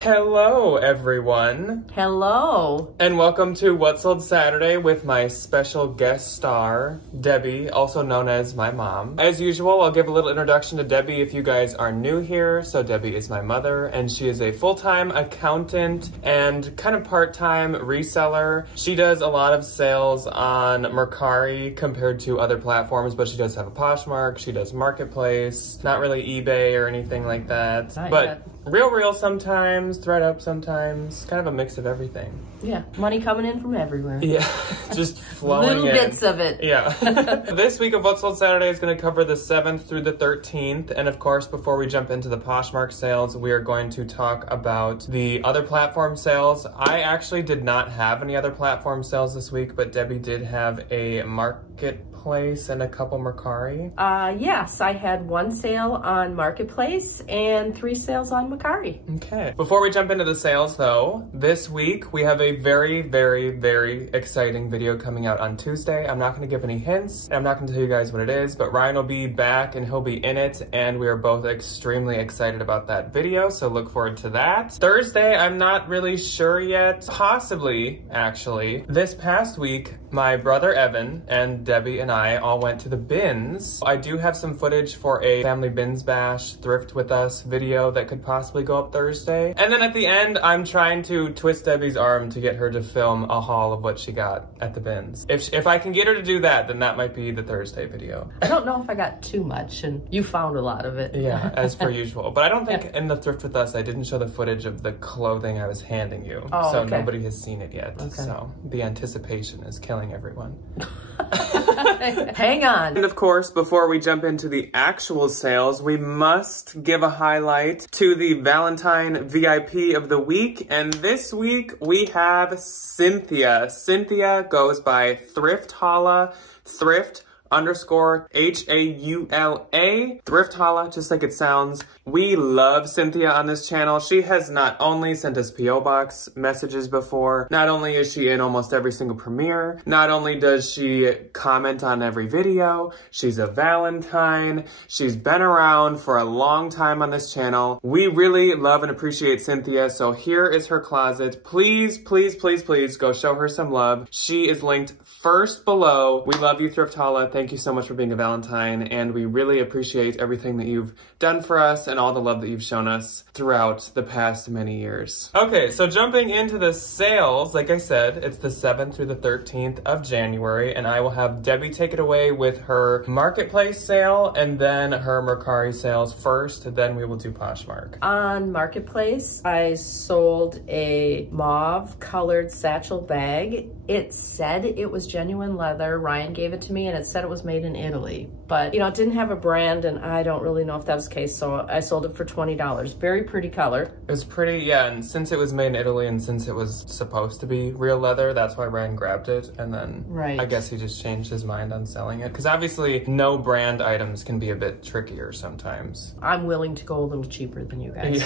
Hello, everyone. Hello. And welcome to What Sold Saturday with my special guest star, Debbie, also known as my mom. As usual, I'll give a little introduction to Debbie if you guys are new here. So Debbie is my mother, and she is a full-time accountant and kind of part-time reseller. She does a lot of sales on Mercari compared to other platforms, but she does have a Poshmark. She does Marketplace, not really eBay or anything like that. Not but yet. Real sometimes, ThreadUp sometimes, kind of a mix of everything. Yeah, money coming in from everywhere. Yeah, just flowing Little in. bits of it. Yeah. This week of What Sold Saturday is going to cover the 7th through the 13th. And of course, before we jump into the Poshmark sales, we are going to talk about the other platform sales. I actually did not have any other platform sales this week, but Debbie did have a Marketplace and a couple Mercari. Yes, I had one sale on Marketplace and 3 sales on Mercari. Okay. Before we jump into the sales though, this week we have a very exciting video coming out on Tuesday. I'm not going to give any hints, and I'm not going to tell you guys what it is, but Ryan will be back and he'll be in it, and we are both extremely excited about that video, so look forward to that. Thursday, I'm not really sure yet. Possibly, actually. This past week, my brother Evan and Debbie and I all went to the bins. I do have some footage for a family bins bash thrift with us video that could possibly go up Thursday. And then at the end, I'm trying to twist Debbie's arm to get her to film a haul of what she got at the bins. If I can get her to do that, then that might be the Thursday video. I don't know if I got too much, and you found a lot of it. Yeah, as per usual. But I don't think in the thrift with us, I didn't show the footage of the clothing I was handing you. Oh, so okay. nobody has seen it yet. Okay. So the anticipation is killing everyone. Hang on. And of course, before we jump into the actual sales, we must give a highlight to the Valentine VIP of the week. And this week we have Cynthia. Cynthia goes by Thrift Holla, Thrift _HAULA, Thrift Holla, just like it sounds. We love Cynthia on this channel. She has not only sent us P.O. Box messages before, not only is she in almost every single premiere, not only does she comment on every video, she's a Valentine, she's been around for a long time on this channel. We really love and appreciate Cynthia, so here is her closet. Please go show her some love. She is linked first below. We love you, Thrift Holla. Thank you so much for being a Valentine, and we really appreciate everything that you've done for us and all the love that you've shown us throughout the past many years. Okay, so jumping into the sales, like I said, it's the 7th through the 13th of January, and I will have Debbie take it away with her Marketplace sale and then her Mercari sales first, then we will do Poshmark. On Marketplace, I sold a mauve colored satchel bag. It said it was genuine leather. Ryan gave it to me and it said it was made in Italy. But, you know, it didn't have a brand and I don't really know if that was the case, so I sold it for $20. Very pretty color. It was pretty, yeah, and since it was made in Italy and since it was supposed to be real leather, that's why Ryan grabbed it, and then I guess he just changed his mind on selling it. Because obviously, no brand items can be a bit trickier sometimes. I'm willing to go a little cheaper than you guys.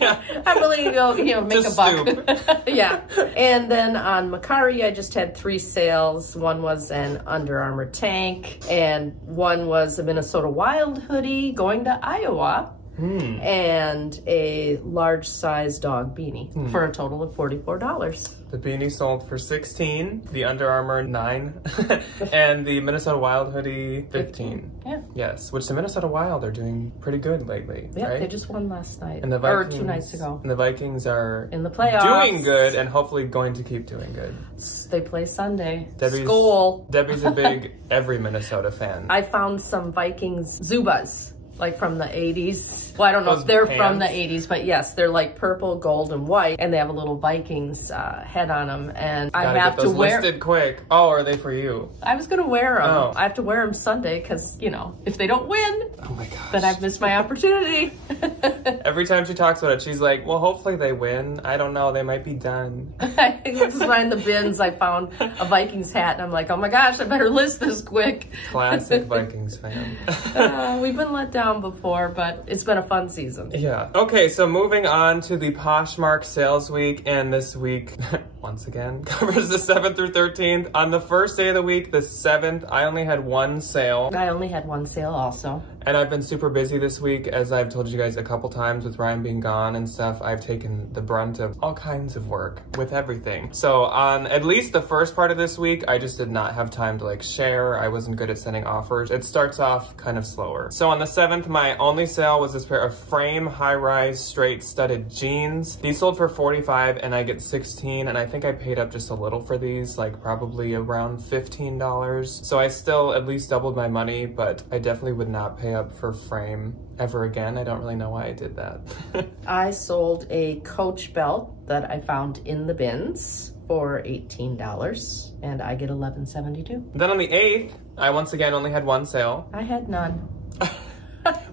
Yeah. I'm willing to go, you know, make just a buck. Yeah. And then on Mercari, I just had 3 sales. One was an Under Armour tank, and one was a Minnesota Wild hoodie going to Iowa, and a large size dog beanie for a total of $44. The beanie sold for $16, the Under Armour $9, and the Minnesota Wild hoodie $15. Yeah. Yes, which the Minnesota Wild are doing pretty good lately, Yeah, right? they just won last night, And the Vikings, or 2 nights ago. And the Vikings are in the playoffs, doing good and hopefully going to keep doing good. They play Sunday. Debbie's a big every Minnesota fan. I found some Vikings Zubas, like from the 80s. Well, I don't know if they're from the 80s, but yes, they're like purple, gold, and white, and they have a little Vikings head on them, and I have to wear... listed quick. Oh, are they for you? I was gonna wear them. Oh. I have to wear them Sunday, because, you know, if they don't win, oh my gosh, then I've missed my opportunity. Every time she talks about it, she's like, well, hopefully they win. I don't know, they might be done. I was behind the bins, I found a Vikings hat, and I'm like, oh my gosh, I better list this quick. Classic Vikings fan. We've been let down before, but it's been a fun season. Yeah. Okay, so moving on to the Poshmark sales week, and this week once again, covers the 7th through 13th. On the first day of the week, the 7th, I only had one sale. I only had one sale also. And I've been super busy this week, as I've told you guys a couple times with Ryan being gone and stuff. I've taken the brunt of all kinds of work with everything. So on at least the first part of this week, I just did not have time to like share. I wasn't good at sending offers. It starts off kind of slower. So on the 7th, my only sale was this pair of frame high-rise straight studded jeans. These sold for $45 and I get $16, and I think I paid up just a little for these, like probably around $15. So I still at least doubled my money, but I definitely would not pay up for frame ever again. I don't really know why I did that. I sold a Coach belt that I found in the bins for $18, and I get $11.72. Then on the 8th, I once again only had one sale. I had none.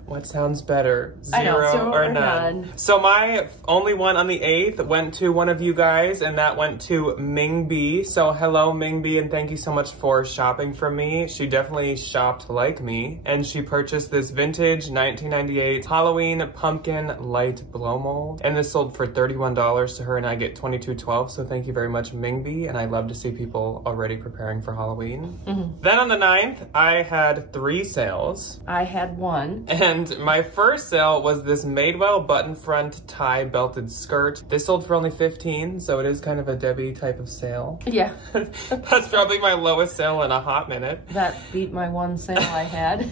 What sounds better, I know, zero or none? So my only one on the 8th went to one of you guys, and that went to Ming B. So hello, Ming B, and thank you so much for shopping from me. She definitely shopped like me, and she purchased this vintage 1998 Halloween pumpkin light blow mold, and this sold for $31 to her, and I get $22.12. So thank you very much, Ming B, and I love to see people already preparing for Halloween. Then on the 9th, I had 3 sales. I had one. And my first sale was this Madewell button front tie belted skirt. This sold for only $15, so it is kind of a Debbie type of sale. Yeah. That's probably my lowest sale in a hot minute. That beat my one sale I had.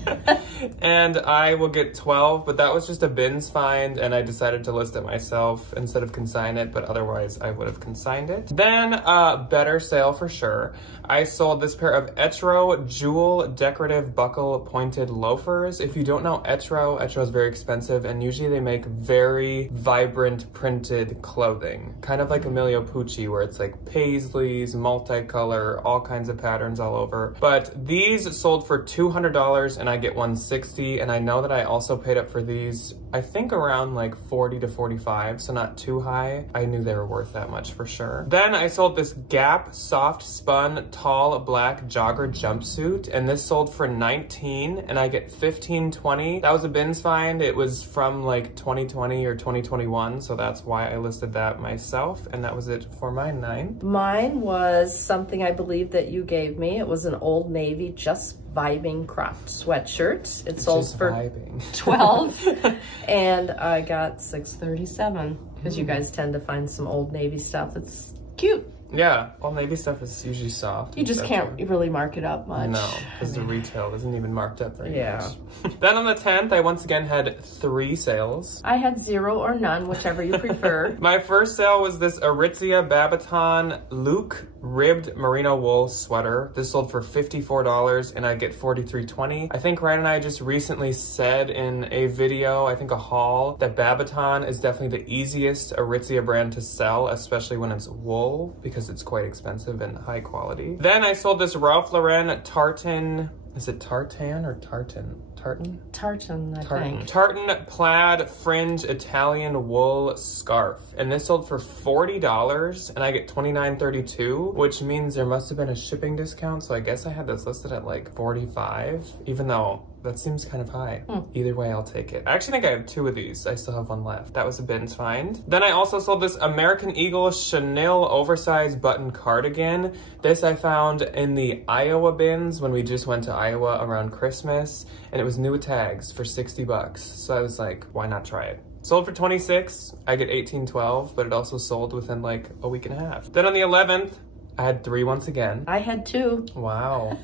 And I will get 12, but that was just a bins find, and I decided to list it myself instead of consign it, but otherwise I would have consigned it. Then a better sale for sure. I sold this pair of Etro jewel decorative buckle pointed loafers. If you don't know Etro is very expensive, and usually they make very vibrant printed clothing. Kind of like Emilio Pucci, where it's like paisleys, multicolor, all kinds of patterns all over. But these sold for $200 and I get $160, and I know that I also paid up for these, I think around like $40 to $45, so not too high. I knew they were worth that much for sure. Then I sold this Gap soft spun tall black jogger jumpsuit, and this sold for $19 and I get $15.20. That was a bins find. It was from like 2020 or 2021, so that's why I listed that myself, and that was it for my 9th. Mine was something I believe that you gave me. It was an Old Navy Just Vibing cropped sweatshirt. It sold Just for vibing. $12 and I got $6.37 because you guys tend to find some Old Navy stuff. It's cute. Yeah, Old Navy stuff is usually soft. You just can't really mark it up much. No, because the retail isn't even marked up very Yeah. much. Then on the 10th, I once again had 3 sales. I had 0 or none, whichever you prefer. My first sale was this Aritzia Babaton Luke ribbed merino wool sweater. This sold for $54 and I get $43.20. I think Ryan and I just recently said in a video, I think a haul, that Babaton is definitely the easiest Aritzia brand to sell, especially when it's wool, because it's quite expensive and high quality. Then I sold this Ralph Lauren tartan, is it tartan or tartan? Tartan? Tartan, I think. Tartan plaid fringe Italian wool scarf. And this sold for $40 and I get $29.32, which means there must have been a shipping discount. So I guess I had this listed at like $45, even though that seems kind of high. Either way, I'll take it. I actually think I have 2 of these. I still have one left. That was a bins find. Then I also sold this American Eagle chenille oversized button cardigan. This I found in the Iowa bins when we just went to Iowa around Christmas, and it was new with tags for $60. So I was like, why not try it? Sold for $26. I get $18.12, but it also sold within like a week and a half. Then on the 11th, I had 3 once again. I had 2. Wow.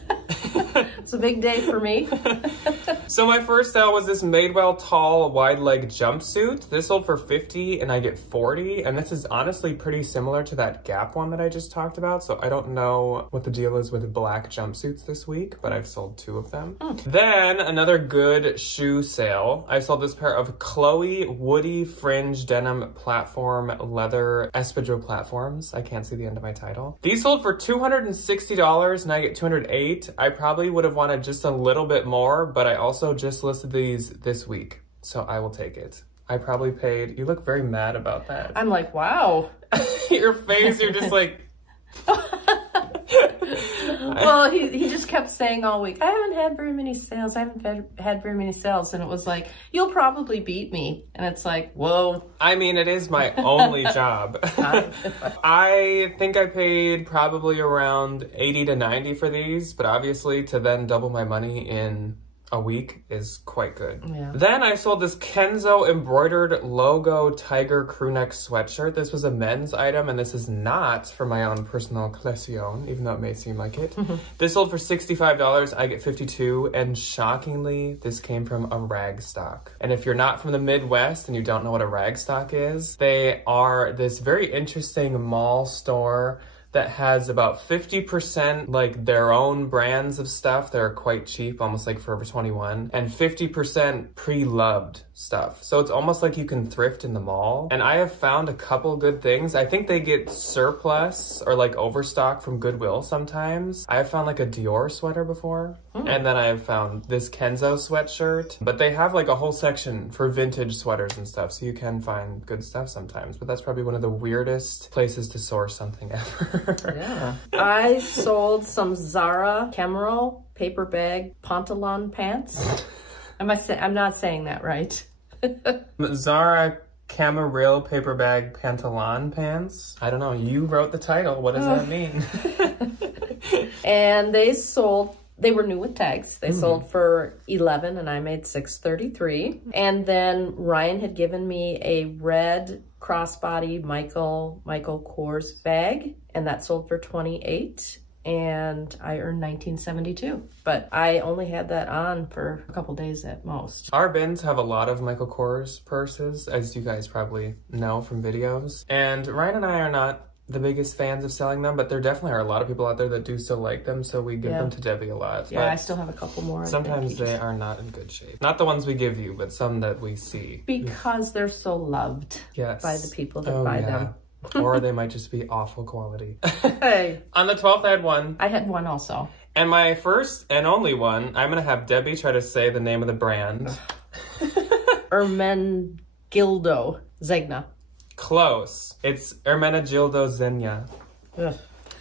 It's a big day for me. So my first sale was this Madewell tall wide leg jumpsuit. This sold for $50 and I get $40, and this is honestly pretty similar to that Gap one that I just talked about. So I don't know what the deal is with black jumpsuits this week, but I've sold 2 of them. Then another good shoe sale. I sold this pair of Chloe woody fringe denim platform leather espadrille platforms. I can't see the end of my title. These sold for $260 and I get $208. I probably would have wanted just a little bit more, but I also just listed these this week, so I will take it. I probably paid, you look very mad about that. I'm like, wow. Your face, you're just like, Well, he just kept saying all week, I haven't had very many sales. I haven't had very many sales. And it was like, you'll probably beat me. And it's like, whoa. I mean, it is my only job. I think I paid probably around 80 to 90 for these, but obviously to then double my money in a week is quite good. Yeah. Then I sold this Kenzo embroidered logo tiger crewneck sweatshirt. This was a men's item, and this is not for my own personal collection, even though it may seem like it. This sold for $65. I get 52, and shockingly, this came from a rag stock. And if you're not from the Midwest and you don't know what a rag stock is, they are this very interesting mall store that has about 50% like their own brands of stuff that are quite cheap, almost like Forever 21, and 50% pre-loved stuff. So it's almost like you can thrift in the mall. And I have found a couple good things. I think they get surplus or like overstock from Goodwill sometimes. I have found like a Dior sweater before. And then I have found this Kenzo sweatshirt. But they have like a whole section for vintage sweaters and stuff, so you can find good stuff sometimes. But that's probably one of the weirdest places to source something ever. Yeah. I sold some Zara Camaro paper bag pantalon pants. I'm not saying that right. Zara Camaril paper bag pantalon pants. I don't know. You wrote the title. What does that mean? And they were new with tags. They sold for $11 and I made $6.33. And then Ryan had given me a red crossbody Michael Kors bag, and that sold for $28. And I earned $19.72, but I only had that on for a couple days at most. Our bins have a lot of Michael Kors purses, as you guys probably know from videos. And Ryan and I are not the biggest fans of selling them, but there definitely are a lot of people out there that do still like them, so we give them to Debbie a lot. Yeah, I still have a couple more. Sometimes they are not in good shape. Not the ones we give you, but some that we see. Because they're so loved by the people that buy them. Or they might just be awful quality. Hey. On the 12th, I had one. I had one also. And my first and only one, I'm going to have Debbie try to say the name of the brand. Ermenegildo Zegna. Close. It's Ermenegildo Zegna.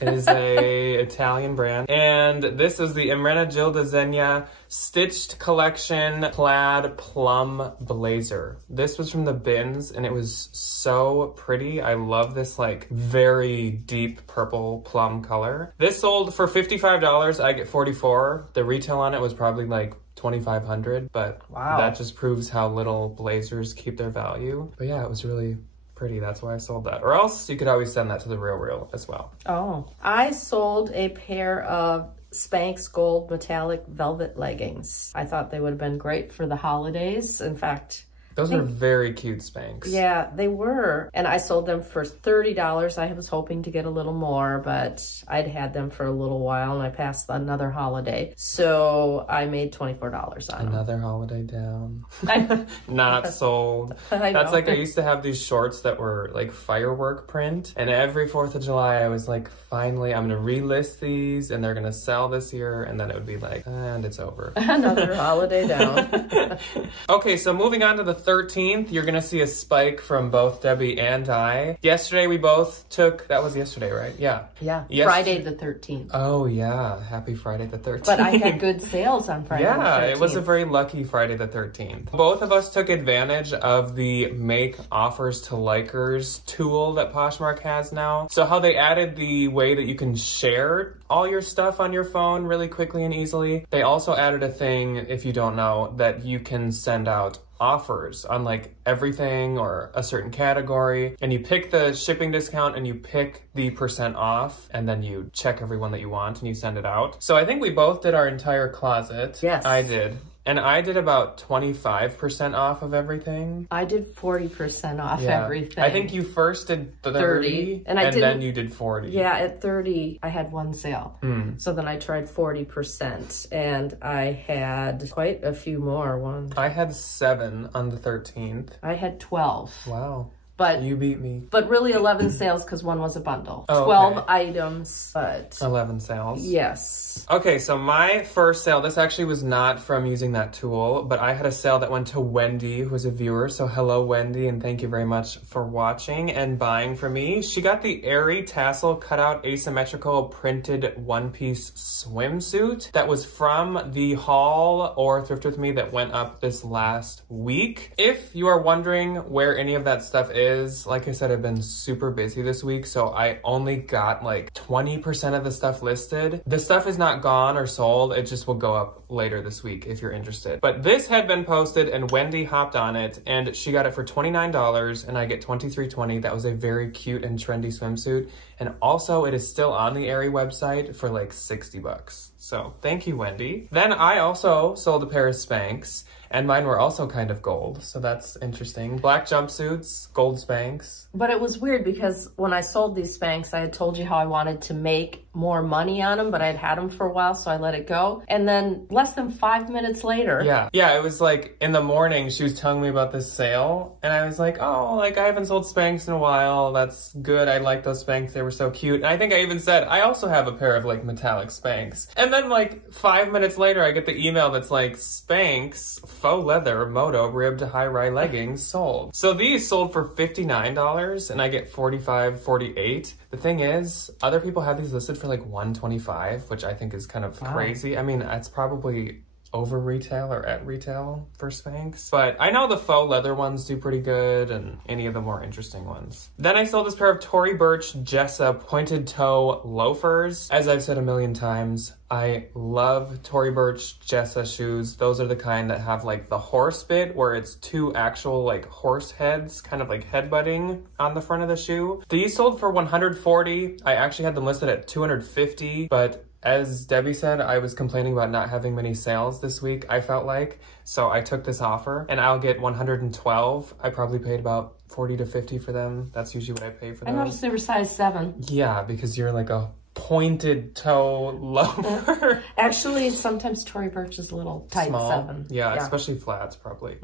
It is a Italian brand. And this is the Ermenegildo Zegna Stitched Collection Plaid Plum Blazer. This was from the bins and it was so pretty. I love this like very deep purple plum color. This sold for $55. I get 44. The retail on it was probably like $2,500, but that just proves how little blazers keep their value. But yeah, it was really pretty. That's why I sold that. Or else you could always send that to the Real as well. Oh, I sold a pair of Spanx Gold Metallic Velvet leggings. I thought they would have been great for the holidays. In fact, those are very cute Spanx. Yeah, they were. And I sold them for $30. I was hoping to get a little more, but I'd had them for a little while and I passed another holiday. So I made $24 on them. Another holiday down. Not sold. That's like, I used to have these shorts that were like firework print. And every 4th of July, I was like, finally, I'm going to relist these and they're going to sell this year. And then it would be like, and it's over. Another holiday down. Okay, so moving on to the 13th, you're gonna see a spike from both Debbie and I. Yesterday we both took, that was yesterday, right? Yeah. Yeah, Friday the 13th. Oh yeah, happy Friday the 13th. But I had good sales on Friday the 13th. Yeah, it was a very lucky Friday the 13th. Both of us took advantage of the Make Offers to Likers tool that Poshmark has now. So how they added the way that you can share all your stuff on your phone really quickly and easily. They also added a thing, if you don't know, that you can send out offers on like everything or a certain category, and you pick the shipping discount and you pick the % off, and then you check everyone that you want and you send it out. So I think we both did our entire closet. Yes. I did. And I did about 25% off of everything. I did 40% off everything. I think you first did 30 and then you did 40. Yeah, at 30, I had one sale. So then I tried 40% and I had quite a few more ones. I had 7 on the 13th. I had 12. Wow. But you beat me. But really 11 sales because one was a bundle. Oh, 12 items, but 11 sales. Yes. Okay, so my first sale, this actually was not from using that tool, but I had a sale that went to Wendy, who was a viewer. So hello, Wendy, and thank you very much for watching and buying from me. She got the Airy Tassel Cutout Asymmetrical Printed One-Piece Swimsuit that was from the haul or Thrift With Me that went up this last week. If you are wondering where any of that stuff is, like I said, I've been super busy this week, so I only got like 20% of the stuff listed. The stuff is not gone or sold, it just will go up later this week if you're interested. But this had been posted and Wendy hopped on it and she got it for $29 and I get $23.20. That was a very cute and trendy swimsuit. And also it is still on the Aerie website for like 60 bucks. So thank you, Wendy. Then I also sold a pair of Spanx and mine were also kind of gold. So that's interesting. Black jumpsuits, gold Spanx. But it was weird because when I sold these Spanx, I had told you how I wanted to make more money on them, but I'd had them for a while, so I let it go. And then less than 5 minutes later. Yeah, it was like in the morning, she was telling me about this sale. And I was like, oh, like I haven't sold Spanx in a while. That's good. I like those Spanx. They were so cute. And I think I even said, I also have a pair of like metallic Spanx. And then like 5 minutes later, I get the email that's like Spanx faux leather moto ribbed high-rise leggings sold. So these sold for $59 and I get $45, $48. The thing is, other people have these listed for like $125, which I think is kind of crazy. I mean, it's probably over retail or at retail for Spanx. But I know the faux leather ones do pretty good and any of the more interesting ones. Then I sold this pair of Tory Burch Jessa pointed toe loafers. As I've said a million times, I love Tory Burch Jessa shoes. Those are the kind that have like the horse bit where it's two actual like horse heads kind of like headbutting on the front of the shoe. These sold for $140. I actually had them listed at $250, but as Debbie said, I was complaining about not having many sales this week, I felt like. So I took this offer and I'll get $112. I probably paid about $40 to $50 for them. That's usually what I pay for them. I noticed they were size 7. Yeah, because you're like a pointed toe loafer. Actually, sometimes Tory Burch is a little tight. Small. 7. Yeah, especially flats probably.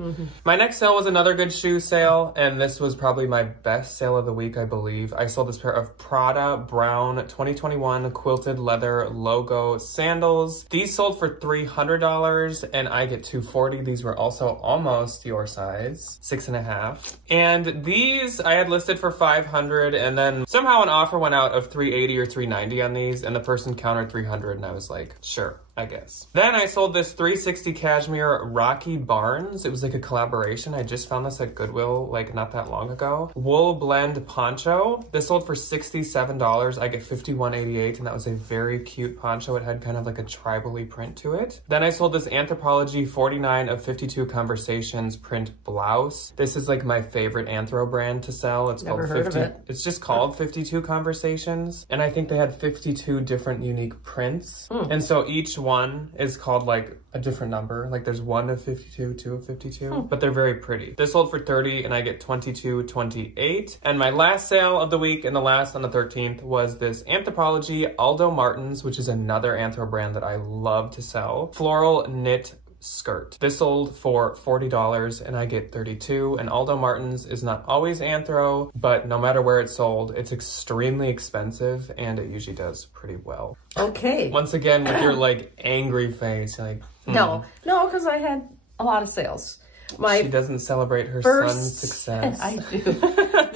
My next sale was another good shoe sale, and this was probably my best sale of the week, I believe. I sold this pair of Prada Brown 2021 quilted leather logo sandals. These sold for $300 and I get $240. These were also almost your size, 6.5. And these I had listed for $500 and then somehow an offer went out of $380 or $390 on these and the person countered $300 and I was like, sure, I guess. Then I sold this 360 cashmere Rocky Barnes. It was like a collaboration. I just found this at Goodwill like not that long ago. Wool blend poncho. This sold for $67. I get $51.88 and that was a very cute poncho. It had kind of like a tribally print to it. Then I sold this Anthropologie 49 of 52 Conversations print blouse. This is like my favorite Anthro brand to sell. It's Never called heard 50. of it. It's just called 52 Conversations. And I think they had 52 different unique prints. And so each one is called like a different number. Like there's 1 of 52, 2 of 52, but they're very pretty. This sold for $30 and I get $22.28. And my last sale of the week and the last on the 13th was this Anthropologie Aldo Martins, which is another Anthro brand that I love to sell. Floral knit skirt. This sold for $40 and I get $32. And Aldo Martins is not always Anthro, but no matter where it's sold, it's extremely expensive and it usually does pretty well. Okay. Once again, with your like angry face, you're like, No, because I had a lot of sales. She doesn't celebrate her son's success. I do.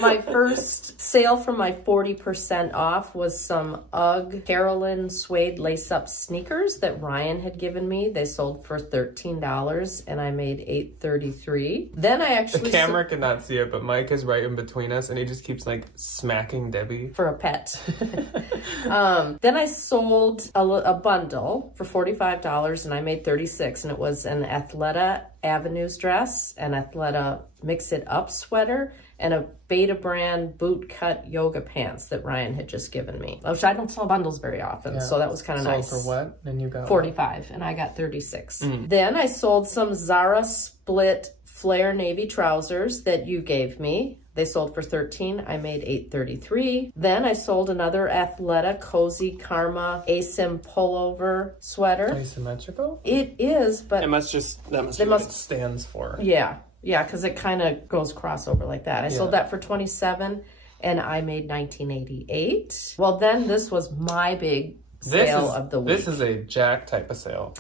My first sale from my 40% off was some UGG Carolyn suede lace-up sneakers that Ryan had given me. They sold for $13 and I made $8.33. Then I actually... The camera cannot see it, but Mike is right in between us and he just keeps like smacking Debbie. For a pet. Then I sold a bundle for $45 and I made $36 and it was an Athleta Avenues dress, an Athleta Mix It Up sweater, and a Beta brand boot cut yoga pants that Ryan had just given me. Which I don't sell bundles very often, so that was kind of nice. Sold for what? And you got 45 and I got 36. Then I sold some Zara split flare navy trousers that you gave me. They sold for $13. I made $8.33. Then I sold another Athleta Cozy Karma Asim pullover sweater. Asymmetrical? It is, but that must be what it stands for. Yeah. Yeah, because it kind of goes crossover like that. I sold that for $27 and I made $19.88. Well, then this was my big sale of the week. This is a Jack type of sale.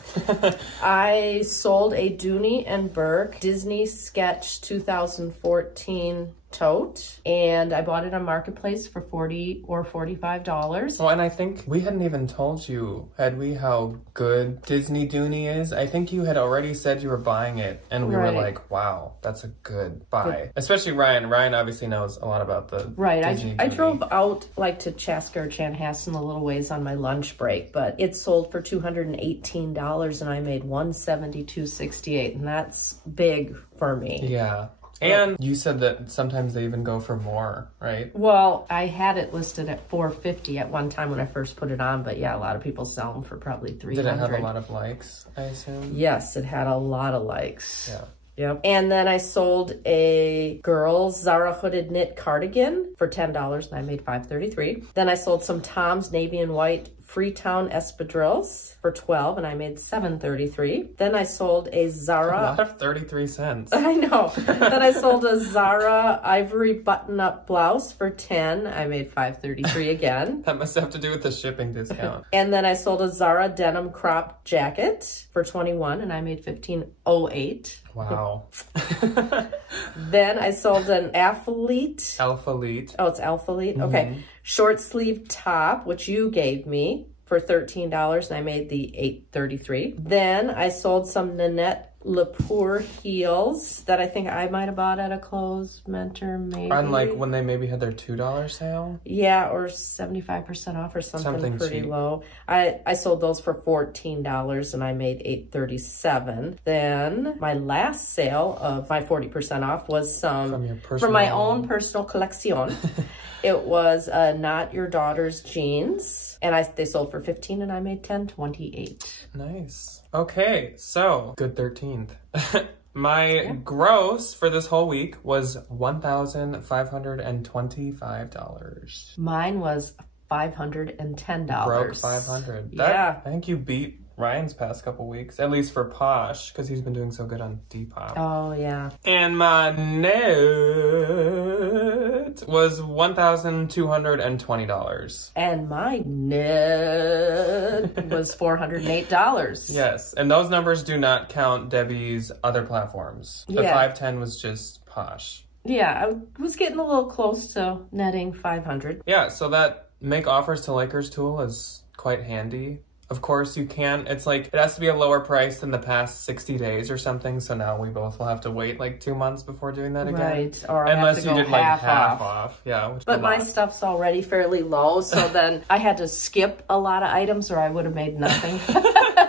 I sold a Dooney and Burke Disney Sketch 2014 tote, and I bought it on Marketplace for $40 or $45. Well, and I think we hadn't even told you, had we, how good Disney Dooney is? I think you had already said you were buying it, and we were like, wow, that's a good buy. Especially Ryan. Ryan obviously knows a lot about the Disney I drove out like to Chaska or Chanhassen a little ways on my lunch break, but it sold for $218 and I made $172.68, and that's big for me. Yeah. And you said that sometimes they even go for more, right? Well, I had it listed at $450 at one time when I first put it on, but yeah, a lot of people sell them for probably $300. Did it have a lot of likes, I assume? Yes, it had a lot of likes. Yeah. Yep. And then I sold a girls Zara hooded knit cardigan for $10 and I made $5.33. Then I sold some Tom's navy and white Freetown espadrilles for $12 and I made $7.33. Then I sold a Zara. A lot of 33 cents. I know. Then I sold a Zara ivory button-up blouse for $10. I made $5.33 again. That must have to do with the shipping discount. And then I sold a Zara denim crop jacket for $21 and I made $15.08. Wow. Then I sold an Alphalete. Alphalete. Oh, it's Alphalete? Okay. Short sleeve top, which you gave me for $13 and I made the $8.33. Then I sold some Nanette Lepore heels that I think I might have bought at a clothes mentor, maybe. On like when they maybe had their $2 sale? Yeah, or 75% off or something pretty cheap. low. I sold those for $14 and I made $8.37. Then my last sale of my 40% off was some from my own personal collection. It was Not Your Daughter's jeans, and they sold for $15 and I made $10.28. Nice. Okay, so good 13th. My gross for this whole week was $1,525. Mine was $510. Broke 500. Yeah. I think you beat Ryan's past couple weeks, at least for Posh, because he's been doing so good on Depop. Oh, yeah. And my net was $1,220. And my net was $408. Yes, and those numbers do not count Debbie's other platforms. The 510 was just Posh. Yeah, I was getting a little close to netting 500. Yeah, so that make offers to Lakers tool is quite handy. Of course, you can. It's like, it has to be a lower price than the past 60 days or something. So now we both will have to wait like 2 months before doing that again. Right. Or unless you did like half off. off. Yeah. But my stuff's already fairly low. So then I had to skip a lot of items or I would have made nothing.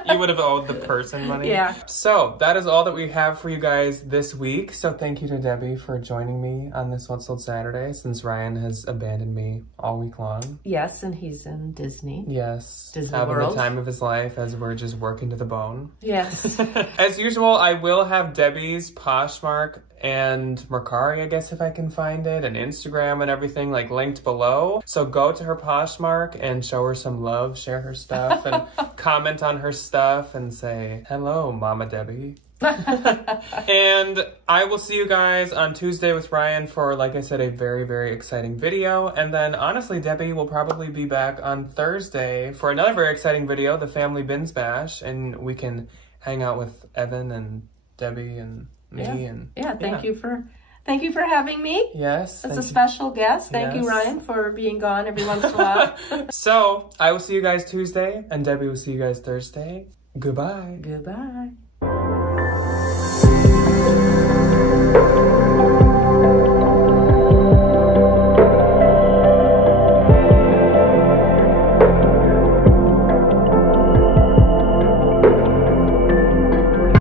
You would have owed the person money. Yeah. So that is all that we have for you guys this week. So thank you to Debbie for joining me on this What Sold Saturday, since Ryan has abandoned me all week long. Yes, and he's in Disney. Yes. Disney having World. the time of his life as we're just working to the bone. Yes. As usual, I will have Debbie's Poshmark and Mercari, I guess if I can find it, and Instagram and everything like linked below. So go to her Poshmark and show her some love, share her stuff, and comment on her stuff and say, hello, Mama Debbie. And I will see you guys on Tuesday with Ryan for, like I said, a very, very exciting video. And then honestly, Debbie will probably be back on Thursday for another very exciting video, the Family Bin Smash, and we can hang out with Evan and Debbie and me. And thank you for having me. Yes. As a special guest. Thank you, Ryan, for being gone every once in a while. So I will see you guys Tuesday, and Debbie will see you guys Thursday. Goodbye. Goodbye.